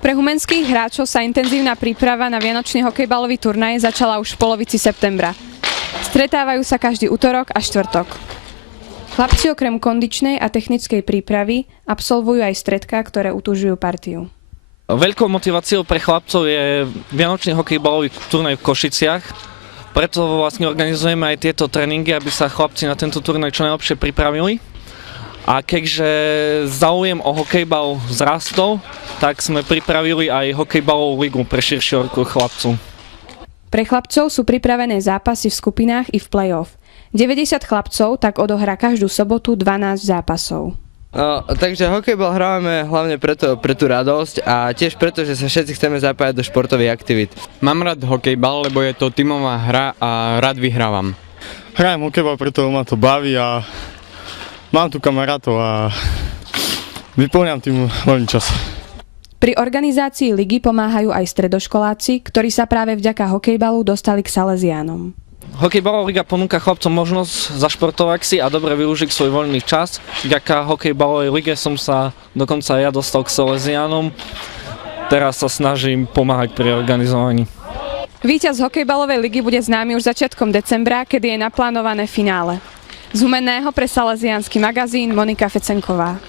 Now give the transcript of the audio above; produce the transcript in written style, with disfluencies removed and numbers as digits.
Pre humenských hráčov sa intenzívna príprava na vianočný hokejbalový turnaj začala už v polovici septembra. Stretávajú sa každý utorok a štvrtok. Chlapci okrem kondičnej a technickej prípravy absolvujú aj stredká, ktoré utužujú partiu. Veľkou motiváciou pre chlapcov je vianočný hokejbalový turnaj v Košiciach. Preto vlastne organizujeme aj tieto tréningy, aby sa chlapci na tento turnaj čo najlepšie pripravili. A keďže záujem o hokejbal vzrastol, tak sme pripravili aj hokejbalovú ligu pre širší okruh chlapcov. Pre chlapcov sú pripravené zápasy v skupinách i v play-off. 90 chlapcov tak odohrá každú sobotu 12 zápasov. Takže hokejbal hrávame hlavne pre tú radosť a tiež preto, že sa všetci chceme zapájať do športových aktivít. Mám rád hokejbal, lebo je to tímová hra a rád vyhrávam. Hrajem hokejbal, preto ma to baví a mám tu kamarátov a vyplňam tým voľný čas. Pri organizácii ligy pomáhajú aj stredoškoláci, ktorí sa práve vďaka hokejbalu dostali k Salesiánom. Hokejbalová liga ponúka chlapcom možnosť zašportovať si a dobre využiť svoj voľný čas. Vďaka hokejbalovej lige som sa dokonca ja dostal k Salesiánom. Teraz sa snažím pomáhať pri organizovaní. Víťaz hokejbalovej ligy bude známy už začiatkom decembra, kedy je naplánované finále. Z Humenného pre Salesiánsky magazín Monika Fecenková.